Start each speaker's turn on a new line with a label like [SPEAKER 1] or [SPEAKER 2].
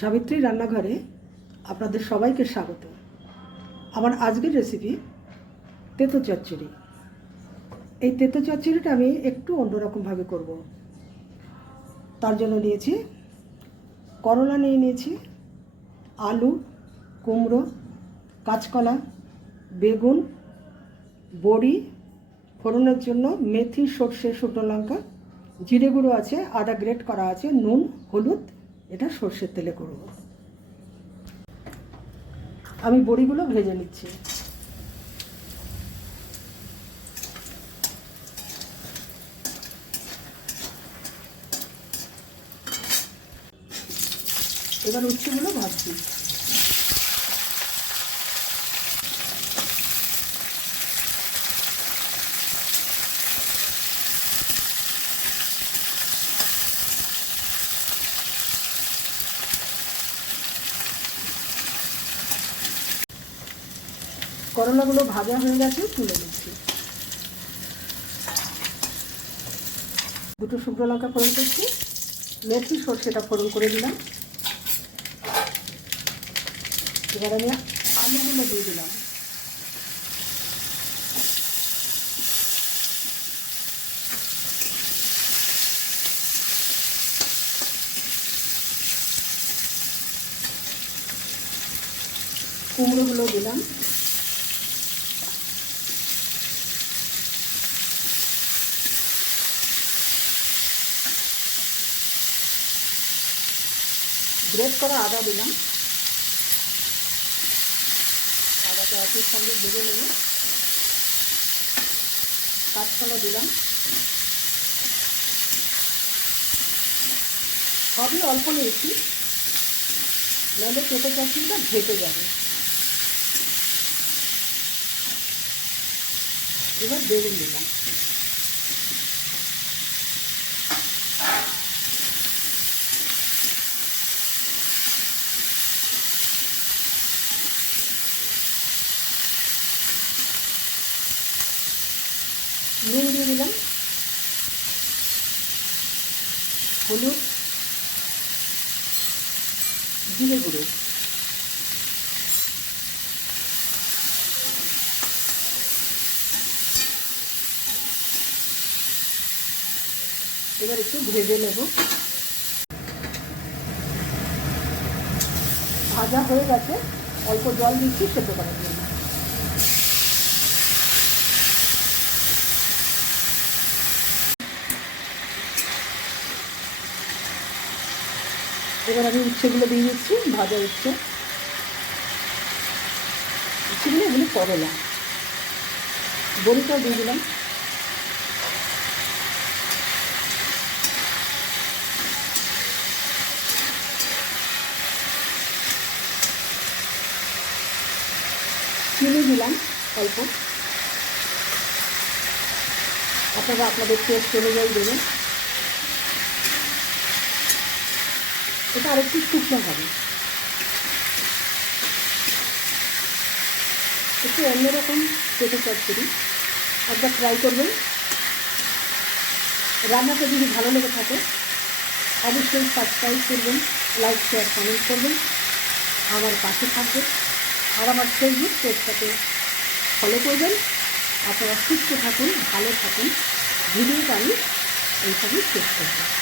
[SPEAKER 1] সাবিত্রী রান্নাঘরে আপনাদের সবাইকে স্বাগত। আমার আজকের রেসিপি তেতো চচ্চড়ি। এই তেতো চচ্চড়িটা আমি একটু অন্যরকমভাবে করব। তার জন্য নিয়েছি করলা, নিয়ে নিয়েছি আলু, কুমড়ো, কাঁচকলা, বেগুন, বড়ি, ফোড়নের জন্য মেথি, সর্ষে, শুকনো লঙ্কা, জিরে গুঁড়ো আছে, আদা গ্রেট করা আছে, নুন, হলুদ এটা সর্ষের তেলে করব। আমি বড়িগুলো ভেজে নিচ্ছি। এবার উচ্ছেগুলো ভাজছি। করলাগুলো ভাজা হয়ে গেছে, তুলে নিচ্ছি। দুটো শুকনো লঙ্কা ফোড়ন করছি। মেথি সর্ষেটা ফোড়ন করে দিলাম। এবার আমি আলুগুলো দিয়ে দিলাম। কুমড়োগুলো দিলাম। গ্রেট করা আদা দিলাম। আদাটা একই সঙ্গে ভেজে নেব। কাঁচকলা দিলাম। সবই অল্প নিয়েছি। নাহলে পেঁপে চাটনিটা ঘেটে যাবে। এবার বেগুন দিলাম। নুন দিয়ে দিলাম। হলুদ, জিরে গুঁড়ো। এবার একটু ভেজে নেব। ভাজা হয়ে গেছে, অল্প জল দিচ্ছি, সেদ্ধ করার জন্য। এবার আমি উচ্ছেগুলো দিয়ে দিচ্ছি, ভাজা উচ্ছে। উচ্ছেগুলো এগুলো করলা বড়িটাও দিয়ে দিলাম। চিনি দিলাম অল্প। আপনারা আপনাদের টেস্ট অনুযায়ী দেবেন। এটা আরেকটু শুকনো হবে। একটু অন্যরকম পেটে চচ্চড়ি। একবার ট্রাই করবেন। রান্নাটা যদি ভালো লেগে থাকে, অবশ্যই সাবস্ক্রাইব করবেন লাইক শেয়ার কমেন্ট করবেন। আমার পাশে থাকবেন। আর আমার ফেসবুক পেজটাকে ফলো করবেন। আপনারা সুস্থ থাকুন, ভালো থাকুন। ভিডিওটা আমি এইভাবেই শেষ করব